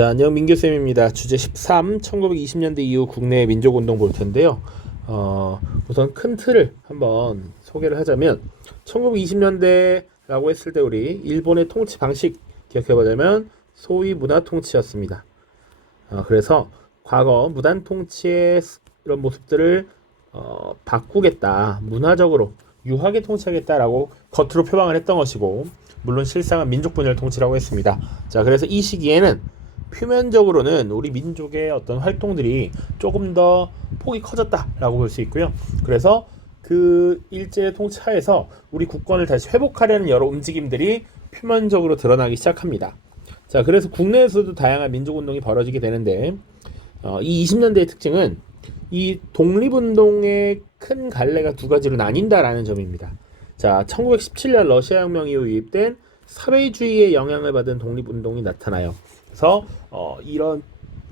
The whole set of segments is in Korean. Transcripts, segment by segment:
자, 안녕 민규쌤입니다. 주제 13, 1920년대 이후 국내 민족운동 볼 텐데요. 우선 큰 틀을 한번 소개를 하자면 1920년대라고 했을 때 우리 일본의 통치 방식 기억해보자면 소위 문화 통치였습니다. 그래서 과거 무단 통치의 이런 모습들을 바꾸겠다, 문화적으로 유하게 통치하겠다라고 겉으로 표방을 했던 것이고, 물론 실상은 민족 분열 통치라고 했습니다. 자, 그래서 이 시기에는 표면적으로는 우리 민족의 어떤 활동들이 조금 더 폭이 커졌다라고 볼 수 있고요. 그래서 그 일제 통치하에서 우리 국권을 다시 회복하려는 여러 움직임들이 표면적으로 드러나기 시작합니다. 자, 그래서 국내에서도 다양한 민족운동이 벌어지게 되는데, 이 20년대의 특징은 이 독립운동의 큰 갈래가 두 가지로 나뉜다라는 점입니다. 자, 1917년 러시아 혁명 이후 유입된 사회주의의 영향을 받은 독립운동이 나타나요. 그래서 이런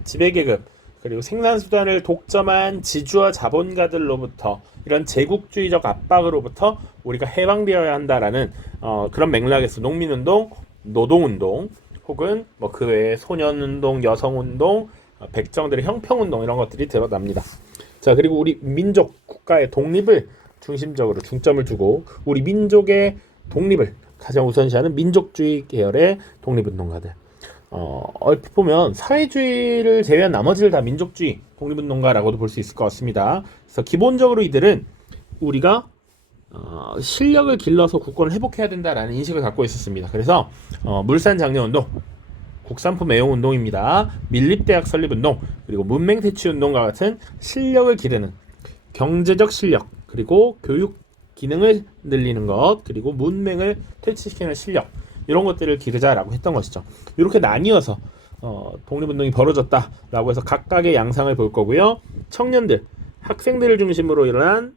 지배계급 그리고 생산수단을 독점한 지주와 자본가들로부터 이런 제국주의적 압박으로부터 우리가 해방되어야 한다라는 그런 맥락에서 농민운동, 노동운동 혹은 뭐 그 외에 소년운동, 여성운동, 백정들의 형평운동 이런 것들이 드러납니다. 자, 그리고 우리 민족 국가의 독립을 중심적으로 중점을 두고 우리 민족의 독립을 가장 우선시하는 민족주의 계열의 독립운동가들, 얼핏 보면 사회주의를 제외한 나머지를 다 민족주의 독립운동가라고도 볼 수 있을 것 같습니다. 그래서 기본적으로 이들은 우리가 실력을 길러서 국권을 회복해야 된다라는 인식을 갖고 있었습니다. 그래서 물산장려운동, 국산품 애용운동입니다. 밀립대학 설립운동, 그리고 문맹퇴치운동과 같은 실력을 기르는 경제적 실력, 그리고 교육 기능을 늘리는 것, 그리고 문맹을 퇴치시키는 실력, 이런 것들을 기르자라고 했던 것이죠. 이렇게 나뉘어서 독립운동이 벌어졌다라고 해서 각각의 양상을 볼 거고요. 청년들, 학생들을 중심으로 일어난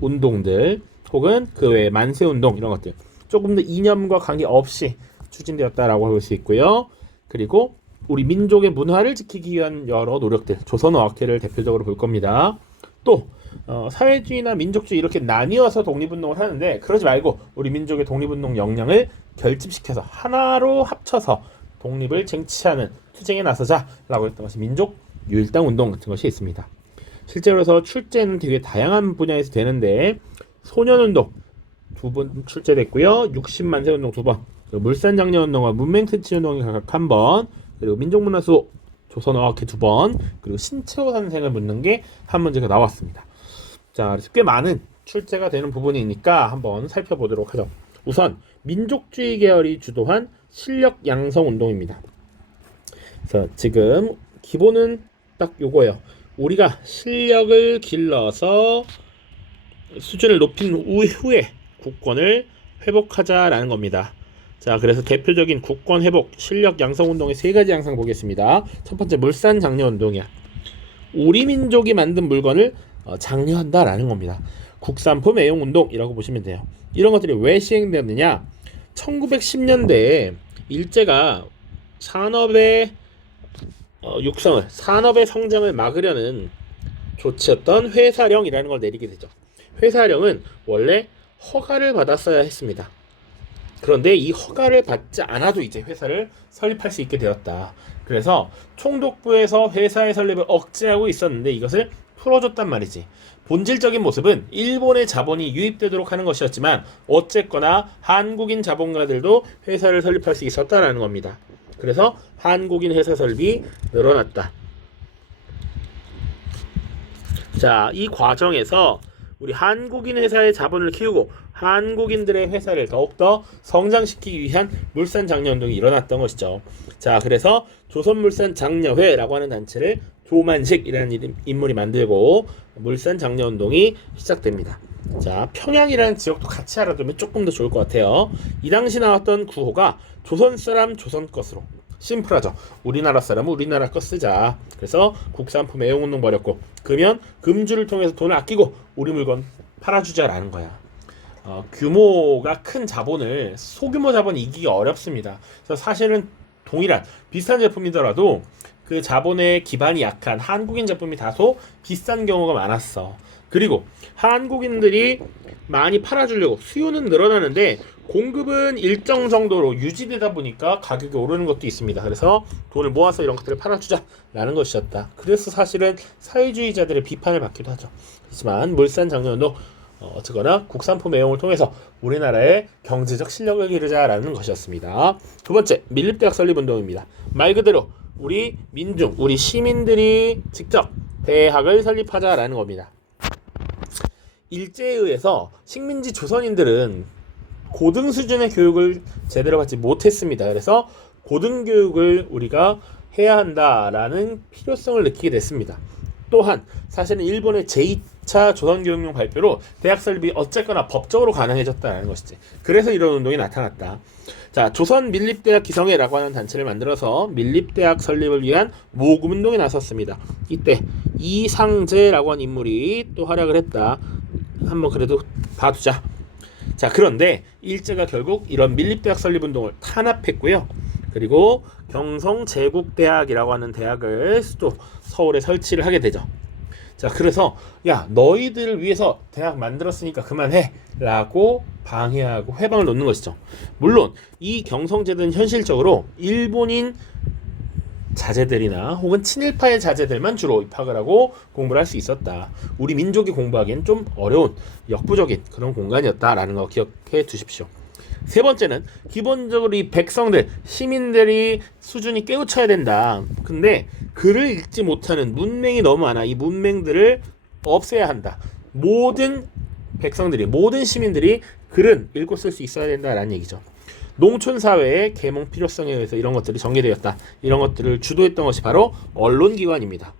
운동들 혹은 그 외에 만세운동 이런 것들 조금 더 이념과 관계없이 추진되었다라고 볼 수 있고요. 그리고 우리 민족의 문화를 지키기 위한 여러 노력들, 조선어학회를 대표적으로 볼 겁니다. 또 사회주의나 민족주의 이렇게 나뉘어서 독립운동을 하는데, 그러지 말고 우리 민족의 독립운동 역량을 결집시켜서 하나로 합쳐서 독립을 쟁취하는 투쟁에 나서자라고 했던 것이 민족 유일당운동 같은 것이 있습니다. 실제로서 출제는 되게 다양한 분야에서 되는데, 소년운동 2번 출제됐고요. 60만세운동 2번, 물산장려운동과 문맹퇴치운동이 각각 1번, 그리고 민족문화수호, 조선어학회 2번, 그리고 신채호 선생을 묻는 게 한 문제가 나왔습니다. 자, 그래서 꽤 많은 출제가 되는 부분이니까 한번 살펴보도록 하죠. 우선 민족주의 계열이 주도한 실력 양성 운동입니다. 그래서 지금 기본은 딱 요거예요. 우리가 실력을 길러서 수준을 높인 후에 국권을 회복하자라는 겁니다. 자, 그래서 대표적인 국권 회복 실력 양성 운동의 세 가지 양상 보겠습니다. 첫 번째, 물산 장려 운동이야. 우리 민족이 만든 물건을 장려한다라는 겁니다. 국산품 애용 운동이라고 보시면 돼요. 이런 것들이 왜 시행되었느냐? 1910년대에 일제가 산업의 육성을, 산업의 성장을 막으려는 조치였던 회사령이라는 걸 내리게 되죠. 회사령은 원래 허가를 받았어야 했습니다. 그런데 이 허가를 받지 않아도 이제 회사를 설립할 수 있게 되었다. 그래서 총독부에서 회사의 설립을 억제하고 있었는데 이것을 풀어줬단 말이지. 본질적인 모습은 일본의 자본이 유입되도록 하는 것이었지만 어쨌거나 한국인 자본가들도 회사를 설립할 수 있었다라는 겁니다. 그래서 한국인 회사 설립이 늘어났다. 자, 이 과정에서 우리 한국인 회사의 자본을 키우고 한국인들의 회사를 더욱더 성장시키기 위한 물산장려운동이 일어났던 것이죠. 자, 그래서 조선물산장려회라고 하는 단체를 조만식이라는 인물이 만들고 물산장려운동이 시작됩니다. 자, 평양이라는 지역도 같이 알아두면 조금 더 좋을 것 같아요. 이 당시 나왔던 구호가 조선 사람 조선 것으로, 심플하죠. 우리나라 사람은 우리나라 거 쓰자. 그래서 국산품 애용운동 벌였고, 그러면 금주를 통해서 돈을 아끼고 우리 물건 팔아주자라는 거야. 규모가 큰 자본을 소규모 자본이 이기기 어렵습니다. 그래서 사실은 동일한 비슷한 제품이더라도 그 자본의 기반이 약한 한국인 제품이 다소 비싼 경우가 많았어. 그리고 한국인들이 많이 팔아주려고 수요는 늘어나는데 공급은 일정 정도로 유지되다 보니까 가격이 오르는 것도 있습니다. 그래서 돈을 모아서 이런 것들을 팔아주자라는 것이었다. 그래서 사실은 사회주의자들의 비판을 받기도 하죠. 하지만 물산 장려운동 어쨌거나 국산품 애용을 통해서 우리나라의 경제적 실력을 기르자라는 것이었습니다. 두 번째, 밀립대학 설립운동입니다. 말 그대로 우리 민중, 우리 시민들이 직접 대학을 설립하자라는 겁니다. 일제에 의해서 식민지 조선인들은 고등 수준의 교육을 제대로 받지 못했습니다. 그래서 고등교육을 우리가 해야 한다라는 필요성을 느끼게 됐습니다. 또한 사실은 일본의 제2차 조선교육령 발표로 대학 설립이 어쨌거나 법적으로 가능해졌다는 것이지. 그래서 이런 운동이 나타났다. 자, 조선 밀립대학 기성회라고 하는 단체를 만들어서 밀립대학 설립을 위한 모금운동에 나섰습니다. 이때 이상제라고 하는 인물이 또 활약을 했다. 한번 그래도 봐두자. 자, 그런데 일제가 결국 이런 밀립대학 설립운동을 탄압했고요. 그리고 경성제국대학이라고 하는 대학을 또 서울에 설치를 하게 되죠. 자, 그래서 야, 너희들을 위해서 대학 만들었으니까 그만해 라고 방해하고 회방을 놓는 것이죠. 물론 이 경성제는 현실적으로 일본인 자제들이나 혹은 친일파의 자제들만 주로 입학을 하고 공부를 할 수 있었다. 우리 민족이 공부하기엔 좀 어려운 역부족인 그런 공간이었다라는 거 기억해 두십시오. 세 번째는 기본적으로 이 백성들, 시민들이 수준이 깨우쳐야 된다. 근데 글을 읽지 못하는 문맹이 너무 많아. 이 문맹들을 없애야 한다. 모든 백성들이, 모든 시민들이 글은 읽고 쓸 수 있어야 된다라는 얘기죠. 농촌사회의 계몽 필요성에 의해서 이런 것들이 전개되었다. 이런 것들을 주도했던 것이 바로 언론기관입니다.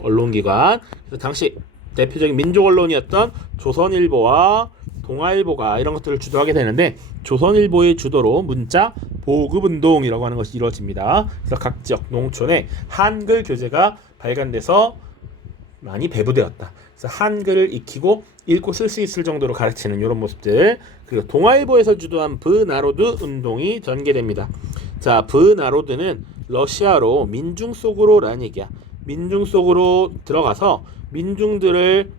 언론기관. 그래서 당시 대표적인 민족 언론이었던 조선일보와 동아일보가 이런 것들을 주도하게 되는데 조선일보의 주도로 문자 보급운동이라고 하는 것이 이루어집니다. 그래서 각 지역 농촌에 한글 교재가 발간돼서 많이 배부되었다. 그래서 한글을 익히고 읽고 쓸 수 있을 정도로 가르치는 이런 모습들. 그리고 동아일보에서 주도한 브나로드 운동이 전개됩니다. 자, 브나로드는 러시아로 민중 속으로라는 얘기야. 민중 속으로 들어가서 민중들을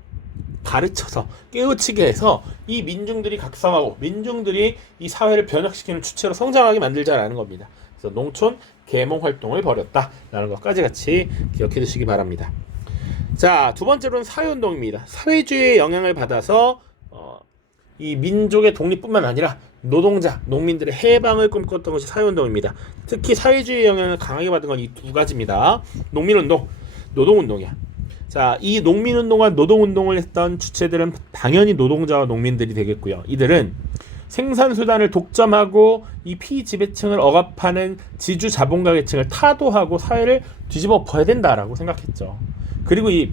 가르쳐서 깨우치게 해서 이 민중들이 각성하고 민중들이 이 사회를 변혁시키는 주체로 성장하게 만들자라는 겁니다. 그래서 농촌 계몽 활동을 벌였다라는 것까지 같이 기억해 두시기 바랍니다. 자, 두 번째로는 사회운동입니다. 사회주의의 영향을 받아서 이 민족의 독립뿐만 아니라 노동자, 농민들의 해방을 꿈꿨던 것이 사회운동입니다. 특히 사회주의의 영향을 강하게 받은 건 이 두 가지입니다. 농민운동, 노동운동이야. 자, 이 농민운동과 노동운동을 했던 주체들은 당연히 노동자와 농민들이 되겠고요. 이들은 생산수단을 독점하고 이 피지배층을 억압하는 지주자본가 계층을 타도하고 사회를 뒤집어 엎어야 된다라고 생각했죠. 그리고 이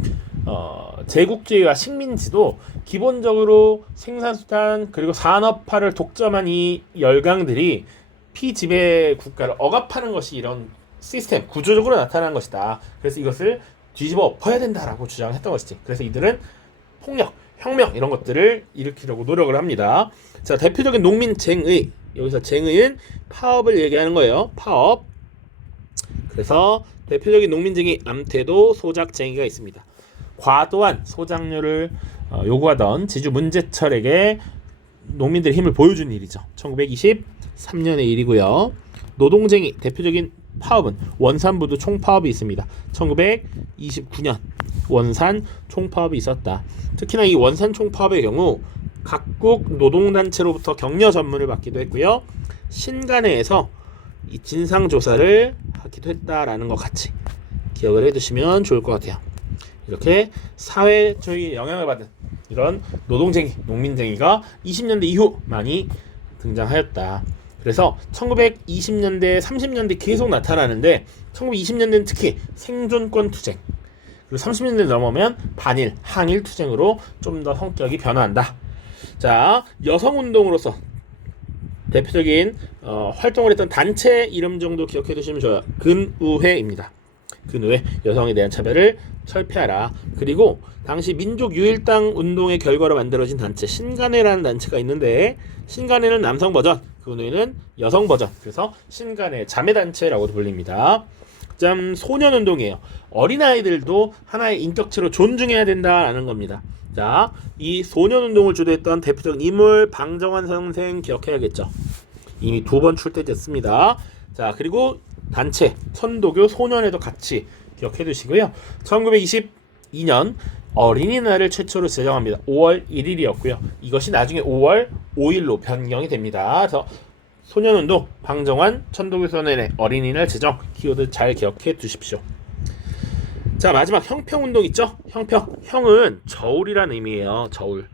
제국주의와 식민지도 기본적으로 생산수단 그리고 산업화를 독점한 이 열강들이 피지배 국가를 억압하는 것이 이런 시스템, 구조적으로 나타난 것이다. 그래서 이것을 뒤집어 엎어야 된다라고 주장했던 것이지. 그래서 이들은 폭력, 혁명 이런 것들을 일으키려고 노력을 합니다. 자, 대표적인 농민쟁의, 여기서 쟁의는 파업을 얘기하는 거예요. 파업. 그래서 대표적인 농민쟁의 암태도 소작쟁의가 있습니다. 과도한 소작료를 요구하던 지주 문제철에게 농민들의 힘을 보여준 일이죠. 1923년의 일이고요. 노동쟁의 대표적인 파업은 원산부두 총파업이 있습니다. 1929년 원산 총파업이 있었다. 특히나 이 원산 총파업의 경우 각국 노동단체로부터 격려 전문을 받기도 했고요. 신간회에서 이 진상조사를 하기도 했다라는 것 같이 기억을 해두시면 좋을 것 같아요. 이렇게 사회주의의 영향을 받은 이런 노동쟁의, 농민쟁의가 20년대 이후 많이 등장하였다. 그래서 1920년대, 30년대 계속 나타나는데 1920년대는 특히 생존권 투쟁, 그리고 30년대 넘으면 반일, 항일 투쟁으로 좀 더 성격이 변화한다. 자, 여성운동으로서 대표적인 활동을 했던 단체 이름 정도 기억해 두시면 좋아요. 근우회입니다. 근우회, 여성에 대한 차별을 철폐하라. 그리고 당시 민족유일당 운동의 결과로 만들어진 단체 신간회라는 단체가 있는데 신간회는 남성 버전, 근우회는 여성 버전. 그래서 신간회 자매단체라고도 불립니다. 그다음 소년운동이에요. 어린아이들도 하나의 인격체로 존중해야 된다라는 겁니다. 자, 이 소년운동을 주도했던 대표적인 인물 방정환 선생 기억해야겠죠. 이미 2번 출제됐습니다. 자, 그리고 단체 천도교 소년회도 같이 기억해 두시고요. 1922년 어린이날을 최초로 제정합니다. 5월 1일이었고요. 이것이 나중에 5월 5일로 변경이 됩니다. 그래서 소년운동, 방정환, 천도교 소년회, 어린이날 제정 키워드 잘 기억해 두십시오. 자, 마지막 형평운동 있죠? 형은 저울이라는 의미예요. 저울.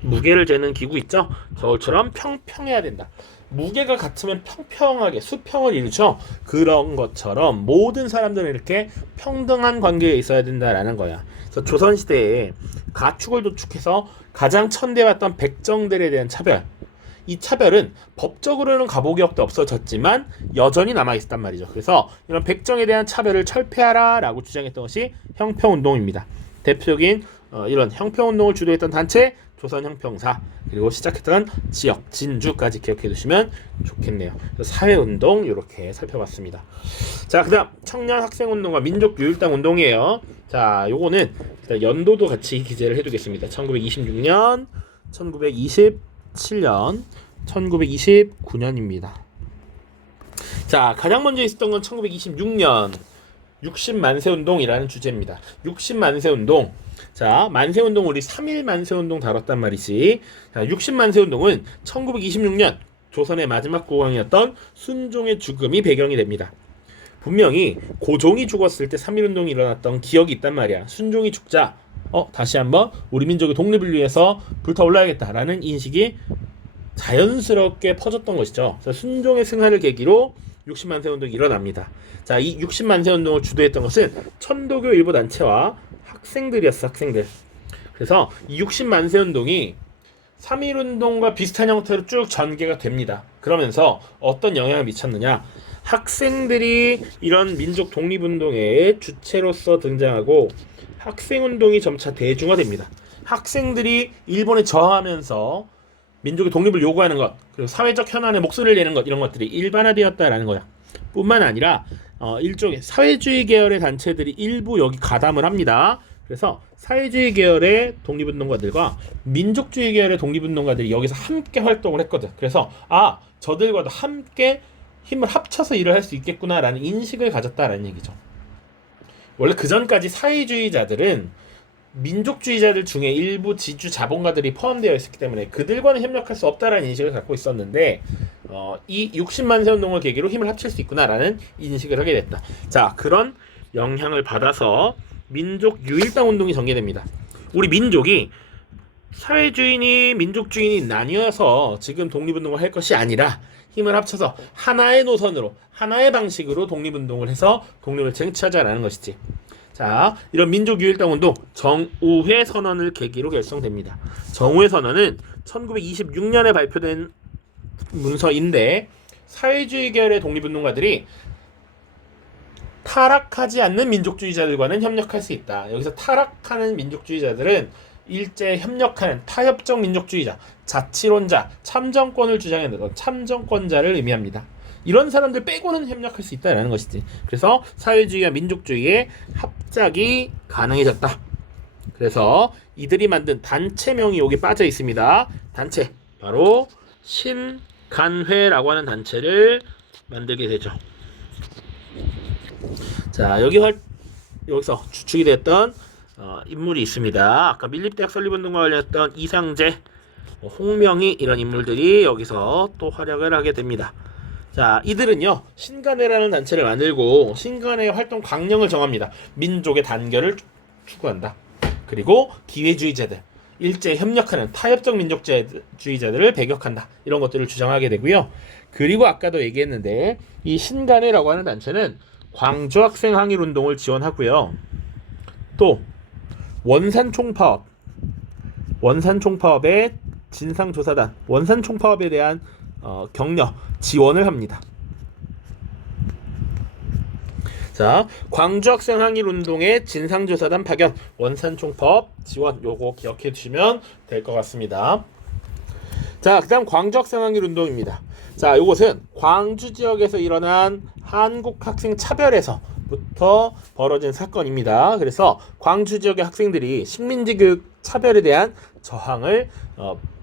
무게를 재는 기구 있죠? 저울처럼 평평해야 된다. 무게가 같으면 평평하게 수평을 이루죠. 그런 것처럼 모든 사람들은 이렇게 평등한 관계에 있어야 된다라는 거야. 그래서 조선시대에 가축을 도축해서 가장 천대받던 백정들에 대한 차별, 이 차별은 법적으로는 가보기역도 없어졌지만 여전히 남아있단 말이죠. 그래서 이런 백정에 대한 차별을 철폐하라 라고 주장했던 것이 형평운동입니다. 대표적인 이런 형평운동을 주도했던 단체 조선형평사, 그리고 시작했던 지역 진주까지 기억해 두시면 좋겠네요. 사회운동 이렇게 살펴봤습니다. 자, 그 다음 청년 학생운동과 민족유일당 운동이에요. 자, 요거는 일단 연도도 같이 기재를 해두겠습니다. 1926년, 1927년, 1929년입니다. 자, 가장 먼저 있었던 건 1926년 60만세운동이라는 주제입니다. 60만세운동. 자, 만세운동 우리 3.1 만세운동 다뤘단 말이지. 자, 60만세운동은 1926년 조선의 마지막 국왕이었던 순종의 죽음이 배경이 됩니다. 분명히 고종이 죽었을 때 3.1운동이 일어났던 기억이 있단 말이야. 순종이 죽자 다시 한번 우리 민족의 독립을 위해서 불타올라야겠다라는 인식이 자연스럽게 퍼졌던 것이죠. 그래서 순종의 승하를 계기로 60만세 운동이 일어납니다. 자, 이 60만세 운동을 주도했던 것은 천도교 일부 단체와 학생들이었어, 학생들. 그래서 이 60만세 운동이 3.1운동과 비슷한 형태로 쭉 전개가 됩니다. 그러면서 어떤 영향을 미쳤느냐? 학생들이 이런 민족 독립운동의 주체로서 등장하고 학생운동이 점차 대중화됩니다. 학생들이 일본에 저항하면서 민족의 독립을 요구하는 것, 그리고 사회적 현안에 목소리를 내는 것, 이런 것들이 일반화되었다라는 거야. 뿐만 아니라 일종의 사회주의 계열의 단체들이 일부 여기 가담을 합니다. 그래서 사회주의 계열의 독립운동가들과 민족주의 계열의 독립운동가들이 여기서 함께 활동을 했거든. 그래서 저들과도 함께 힘을 합쳐서 일을 할 수 있겠구나라는 인식을 가졌다라는 얘기죠. 원래 그 전까지 사회주의자들은 민족주의자들 중에 일부 지주 자본가들이 포함되어 있었기 때문에 그들과는 협력할 수 없다라는 인식을 갖고 있었는데 이 60만세 운동을 계기로 힘을 합칠 수 있구나라는 인식을 하게 됐다. 자, 그런 영향을 받아서 민족유일당 운동이 전개됩니다. 우리 민족이 사회주의니 민족주의니 나뉘어서 지금 독립운동을 할 것이 아니라 힘을 합쳐서 하나의 노선으로, 하나의 방식으로 독립운동을 해서 독립을 쟁취하자라는 것이지. 자, 이런 민족유일당 운동 정우회 선언을 계기로 결성됩니다. 정우회 선언은 1926년에 발표된 문서인데 사회주의 계열의 독립운동가들이 타락하지 않는 민족주의자들과는 협력할 수 있다. 여기서 타락하는 민족주의자들은 일제 협력하는 타협적 민족주의자, 자치론자, 참정권을 주장하는 참정권자를 의미합니다. 이런 사람들 빼고는 협력할 수 있다라는 것이지. 그래서 사회주의와 민족주의의 합작이 가능해졌다. 그래서 이들이 만든 단체명이 여기 빠져 있습니다. 단체 바로 신간회라고 하는 단체를 만들게 되죠. 자, 여기서 주축이 됐던 인물이 있습니다. 아까 밀립대학 설립운동과 관련했던 이상재, 홍명희 이런 인물들이 여기서 또 활약을 하게 됩니다. 자, 이들은요 신간회라는 단체를 만들고 신간회의 활동 강령을 정합니다. 민족의 단결을 추구한다. 그리고 기회주의자들, 일제에 협력하는 타협적 민족주의자들을 배격한다. 이런 것들을 주장하게 되고요. 그리고 아까도 얘기했는데 이 신간회라고 하는 단체는 광주학생 항일운동을 지원하고요. 또 원산총파업의 진상조사단, 원산총파업에 대한 격려, 지원을 합니다. 자, 광주학생 항일운동의 진상조사단 파견, 원산총파업 지원, 요거 기억해 주시면 될 것 같습니다. 자, 그 다음 광주학생 항일운동입니다. 자, 이것은 광주 지역에서 일어난 한국 학생 차별에서부터 벌어진 사건입니다. 그래서 광주 지역의 학생들이 식민지 교육 차별에 대한 저항을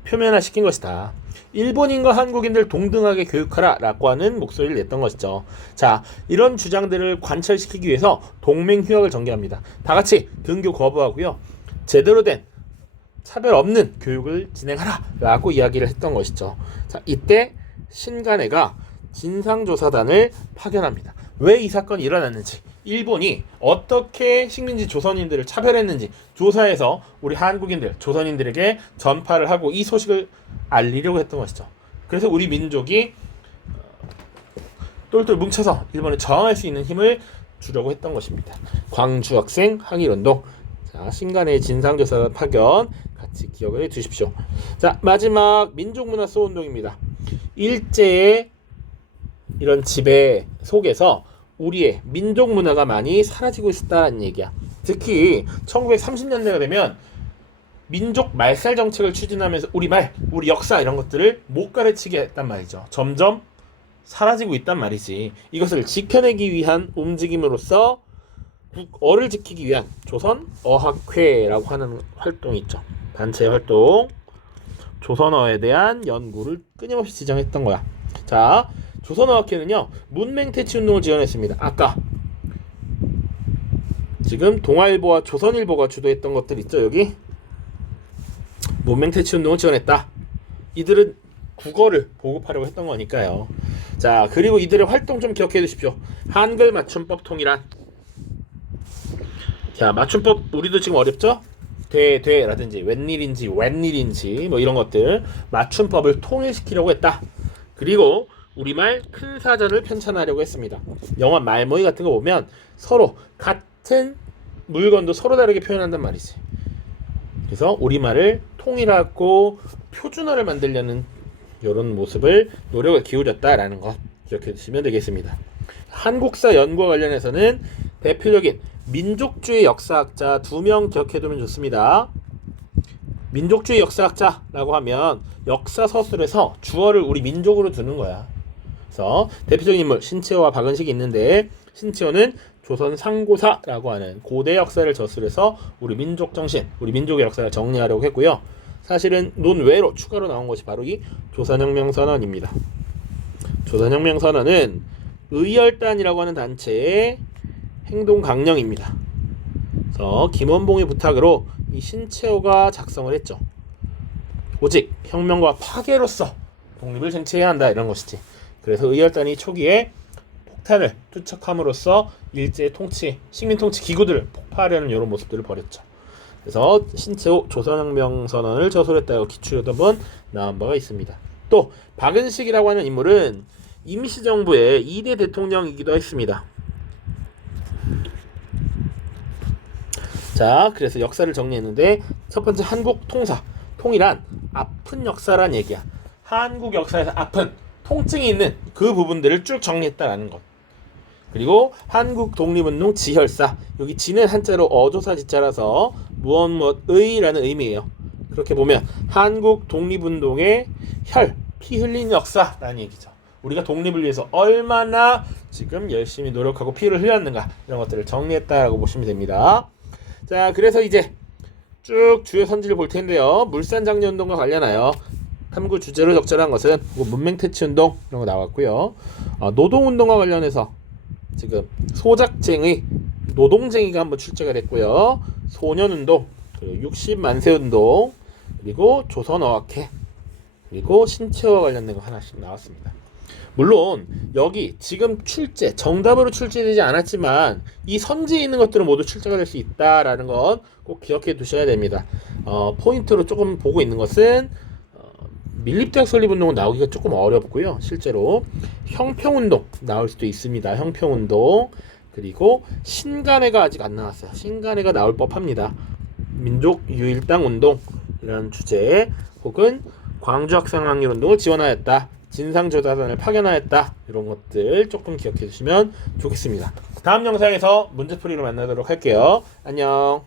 표면화시킨 것이다. 일본인과 한국인들 동등하게 교육하라 라고 하는 목소리를 냈던 것이죠. 자, 이런 주장들을 관철시키기 위해서 동맹휴학을 전개합니다. 다같이 등교 거부하고요, 제대로 된 차별 없는 교육을 진행하라 라고 이야기를 했던 것이죠. 자, 이때 신간회가 진상조사단을 파견합니다. 왜 이 사건이 일어났는지, 일본이 어떻게 식민지 조선인들을 차별했는지 조사해서 우리 한국인들, 조선인들에게 전파를 하고 이 소식을 알리려고 했던 것이죠. 그래서 우리 민족이 똘똘 뭉쳐서 일본에 저항할 수 있는 힘을 주려고 했던 것입니다. 광주 학생 항일운동. 자, 신간의 진상조사 파견 같이 기억을 해 두십시오. 자, 마지막 민족문화 소운동입니다. 일제의 이런 지배 속에서 우리의 민족 문화가 많이 사라지고 있다는 얘기야. 특히 1930년대가 되면 민족 말살 정책을 추진하면서 우리 말, 우리 역사 이런 것들을 못 가르치게 했단 말이죠. 점점 사라지고 있단 말이지. 이것을 지켜내기 위한 움직임으로써 국어를 지키기 위한 조선어학회라고 하는 활동이 있죠. 단체 활동. 조선어에 대한 연구를 끊임없이 지정했던 거야. 자, 조선어학회는요, 문맹퇴치운동을 지원했습니다. 아까 지금 동아일보와 조선일보가 주도했던 것들 있죠. 여기 문맹퇴치운동을 지원했다. 이들은 국어를 보급하려고 했던 거니까요. 자, 그리고 이들의 활동 좀 기억해 두십시오. 한글 맞춤법 통일안. 자, 맞춤법 우리도 지금 어렵죠? 라든지 웬일인지 뭐 이런 것들 맞춤법을 통일시키려고 했다. 그리고 우리말 큰 사전을 편찬하려고 했습니다. 영화 말모이 같은 거 보면 서로 같은 물건도 서로 다르게 표현한단 말이지. 그래서 우리말을 통일하고 표준어를 만들려는 이런 모습을 노력을 기울였다라는 것 기억해 주시면 되겠습니다. 한국사 연구와 관련해서는 대표적인 민족주의 역사학자 2명 기억해두면 좋습니다. 민족주의 역사학자라고 하면 역사 서술에서 주어를 우리 민족으로 두는 거야. 그래서 대표적인 인물 신채호와 박은식이 있는데, 신채호는 조선 상고사라고 하는 고대 역사를 저술해서 우리 민족 정신, 우리 민족의 역사를 정리하려고 했고요. 사실은 논외로 추가로 나온 것이 바로 이 조선혁명선언입니다. 조선혁명선언은 의열단이라고 하는 단체의 행동 강령입니다. 그래서 김원봉의 부탁으로 이 신채호가 작성을 했죠. 오직 혁명과 파괴로서 독립을 쟁취해야 한다, 이런 것이지. 그래서 의열단이 초기에 폭탄을 투척함으로써 일제 통치, 식민 통치 기구들을 폭파하려는 이런 모습들을 벌였죠. 그래서 신채호 조선혁명 선언을 저술했다고 기출에도 한번 나온 바가 있습니다. 또 박은식이라고 하는 인물은 임시정부의 2대 대통령이기도 했습니다. 자, 그래서 역사를 정리했는데 첫 번째 한국 통사, 통일한 아픈 역사란 얘기야. 한국 역사에서 아픈 통증이 있는 그 부분들을 쭉 정리했다라는 것. 그리고 한국 독립운동 지혈사, 여기 지는 한자로 어조사 지자라서 무엇의라는 의미예요. 그렇게 보면 한국 독립운동의 혈, 피 흘린 역사라는 얘기죠. 우리가 독립을 위해서 얼마나 지금 열심히 노력하고 피를 흘렸는가, 이런 것들을 정리했다라고 보시면 됩니다. 자, 그래서 이제 쭉 주요 선지를 볼 텐데요. 물산장려운동과 관련하여 탐구 주제로 적절한 것은 문맹퇴치운동 이런 거 나왔고요. 노동운동과 관련해서 지금 소작쟁의, 노동쟁이가 한번 출제가 됐고요. 소년운동, 그리고 60만세운동, 그리고 조선어학회, 그리고 신체와 관련된 거 하나씩 나왔습니다. 물론 여기 지금 출제, 정답으로 출제되지 않았지만 이 선지에 있는 것들은 모두 출제가 될 수 있다라는 건 꼭 기억해 두셔야 됩니다. 포인트로 조금 보고 있는 것은 밀립대학 설립운동은 나오기가 조금 어렵고요. 실제로 형평운동 나올 수도 있습니다. 형평운동, 그리고 신간회가 아직 안 나왔어요. 신간회가 나올 법합니다. 민족유일당운동 이런 주제, 혹은 광주학생항일운동을 지원하였다, 진상조사단을 파견하였다, 이런 것들 조금 기억해 주시면 좋겠습니다. 다음 영상에서 문제풀이로 만나도록 할게요. 안녕.